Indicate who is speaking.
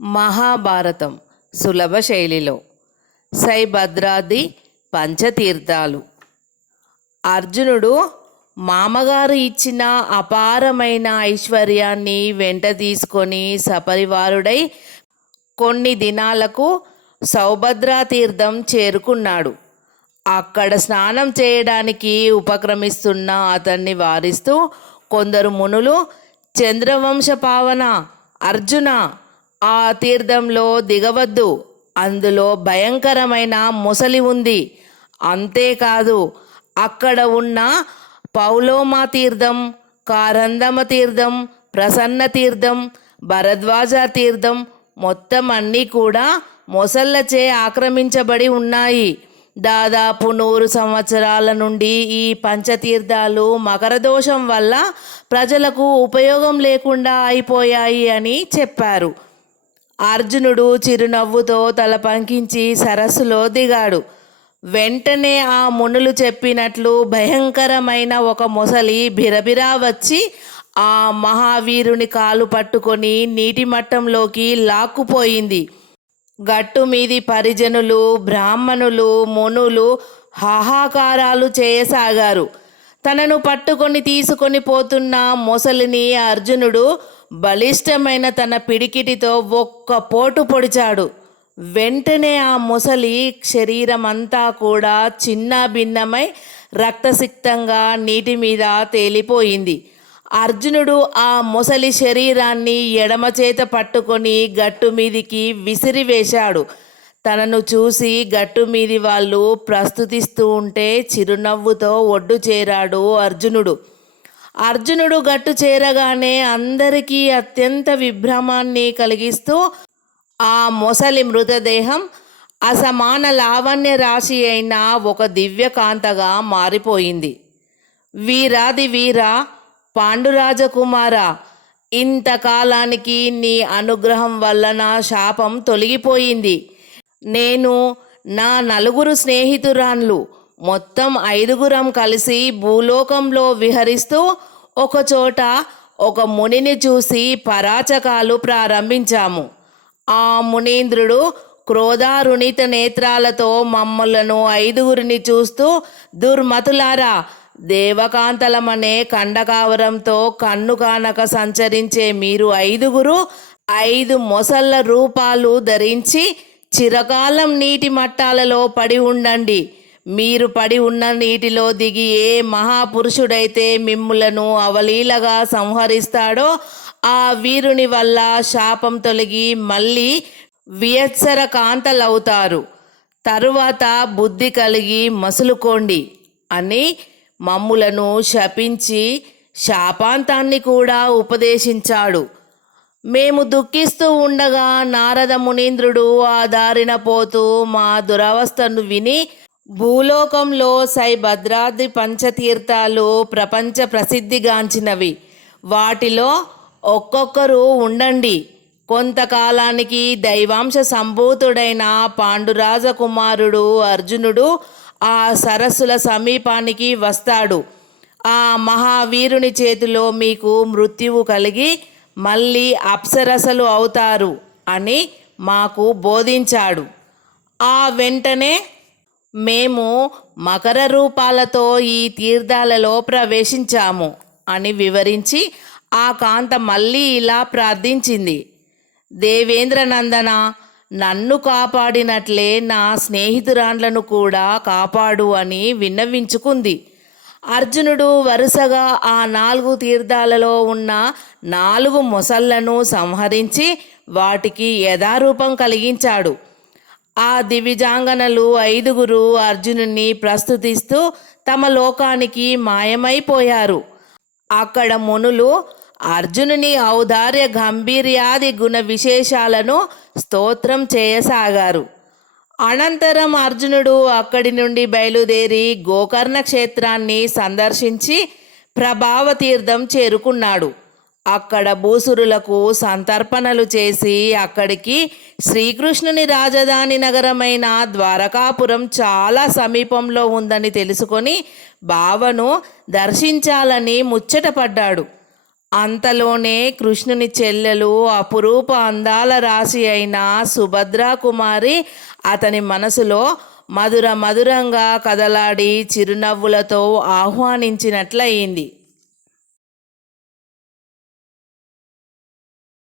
Speaker 1: మహాభారతం సులభ శైలిలో. సైభద్రాది పంచతీర్థాలు. అర్జునుడు మామగారు ఇచ్చిన అపారమైన ఐశ్వర్యాన్ని వెంట తీసుకొని సపరివారుడై కొన్ని దినాలకు సౌభద్రా తీర్థం చేరుకున్నాడు. అక్కడ స్నానం చేయడానికి ఉపక్రమిస్తున్న అతన్ని వారిస్తూ కొందరు మునులు చంద్రవంశ పావన అర్జున ఆ తీర్థంలో దిగవద్దు. అందులో భయంకరమైన ముసలి ఉంది. అంతేకాదు అక్కడ ఉన్న పౌలోమా తీర్థం కారందమ తీర్థం ప్రసన్న తీర్థం భరద్వాజ తీర్థం మొత్తం అన్నీ కూడా మొసళ్ళచే ఆక్రమించబడి ఉన్నాయి. దాదాపు నూరు సంవత్సరాల నుండి ఈ పంచతీర్థాలు మకర దోషం వల్ల ప్రజలకు ఉపయోగం లేకుండా అయిపోయాయి అని చెప్పారు. అర్జునుడు చిరునవ్వుతో తల పంకించి సరస్సులో దిగాడు. వెంటనే ఆ మునులు చెప్పినట్లు భయంకరమైన ఒక మొసలి బిరబిరా వచ్చి ఆ మహావీరుని కాలు పట్టుకొని నీటి మట్టంలోకి లాక్కుపోయింది. గట్టు మీది పరిజనులు బ్రాహ్మణులు మునులు హాహాకారాలు చేయసాగారు. తనను పట్టుకొని తీసుకొని పోతున్న మొసలిని అర్జునుడు బలిష్టమైన తన పిడికిటితో ఒక్క పోటు పొడిచాడు. వెంటనే ఆ మొసలి శరీరం అంతా కూడా చిన్న భిన్నమై రక్తసిక్తంగా నీటి మీద తేలిపోయింది. అర్జునుడు ఆ మొసలి శరీరాన్ని ఎడమ చేత పట్టుకొని గట్టు మీదికి విసిరివేశాడు. తనను చూసి గట్టు మీది వాళ్ళు ప్రస్తుతిస్తూ ఉంటే చిరునవ్వుతో ఒడ్డు చేరాడు అర్జునుడు. అర్జునుడు గట్టు చేరగానే అందరికీ అత్యంత విభ్రమాన్ని కలిగిస్తూ ఆ మొసలి మృతదేహం అసమాన లావణ్య రాశి అయిన ఒక దివ్యకాంతగా మారిపోయింది. వీరాది వీర పాండురాజకుమార ఇంతకాలానికి నీ అనుగ్రహం వల్ల నా శాపం తొలగిపోయింది. నేను నా నలుగురు స్నేహితురాన్లు మొత్తం ఐదుగురం కలిసి భూలోకంలో విహరిస్తూ ఒకచోట ఒక మునిని చూసి పరాచకాలు ప్రారంభించాము. ఆ మునీంద్రుడు క్రోధారుణిత నేత్రాలతో మమ్మలను ఐదుగురిని చూస్తూ దుర్మతులారా దేవకాంతలమనే కండకావరంతో కన్ను కానక సంచరించే మీరు ఐదుగురు ఐదు మొసళ్ళ రూపాలు ధరించి చిరకాలం నీటి మట్టాలలో పడి ఉండండి. మీరు పడి ఉన్న నీటిలో దిగి ఏ మహాపురుషుడైతే మిమ్ములను అవలీలగా సంహరిస్తాడో ఆ వీరుని వల్ల శాపం తొలగి మళ్ళీ వియత్సర కాంతలవుతారు. తరువాత బుద్ధి కలిగి మసులుకోండి అని మమ్ములను శపించి శాపాంతాన్ని కూడా ఉపదేశించాడు. మేము దుఃఖిస్తూ ఉండగా నారద మునీంద్రుడు ఆ దారిన పోతూ మా దురవస్థను విని భూలోకంలో సై భద్రాద్రి పంచతీర్థాలు ప్రపంచ ప్రసిద్ధిగాంచినవి. వాటిలో ఒక్కొక్కరు ఉండండి. కొంతకాలానికి దైవాంశ సంభూతుడైన పాండురాజ కుమారుడు అర్జునుడు ఆ సరస్సుల సమీపానికి వస్తాడు. ఆ మహావీరుని చేతిలో మీకు మృత్యువు కలిగి మళ్ళీ అప్సరసలు అవుతారు అని మాకు బోధించాడు. ఆ వెంటనే మేము మకర రూపాలతో ఈ తీర్థాలలో ప్రవేశించాము అని వివరించి ఆ కాంత మళ్ళీ ఇలా ప్రార్థించింది. దేవేంద్రనందన నన్ను కాపాడినట్లే నా స్నేహితురాండ్లను కూడా కాపాడు అని విన్నవించుకుంది. అర్జునుడు వరుసగా ఆ నాలుగు తీర్థాలలో ఉన్న నాలుగు మొసళ్ళను సంహరించి వాటికి యథారూపం కలిగించాడు. ఆ దివిజాంగనలు ఐదుగురు అర్జునుని ప్రస్తుతిస్తూ తమ లోకానికి మాయమైపోయారు. అక్కడ మునులు అర్జునుని ఔదార్య గంభీర్యాది గుణ విశేషాలను స్తోత్రం చేయసాగారు. అనంతరం అర్జునుడు అక్కడి నుండి బయలుదేరి గోకర్ణ క్షేత్రాన్ని సందర్శించి ప్రభావ తీర్థం చేరుకున్నాడు. అక్కడ భూసురులకు సంతర్పణలు చేసి అక్కడికి శ్రీకృష్ణుని రాజధాని నగరమైన ద్వారకాపురం చాలా సమీపంలో ఉందని తెలుసుకొని బావను దర్శించాలని ముచ్చటపడ్డాడు అంతలోనే కృష్ణుని చెల్లెలు అపురూప అందాల రాశి అయిన సుభద్రా కుమారి అతని మనసులో మధుర మధురంగా కదలాడి చిరునవ్వులతో ఆహ్వానించినట్లయింది.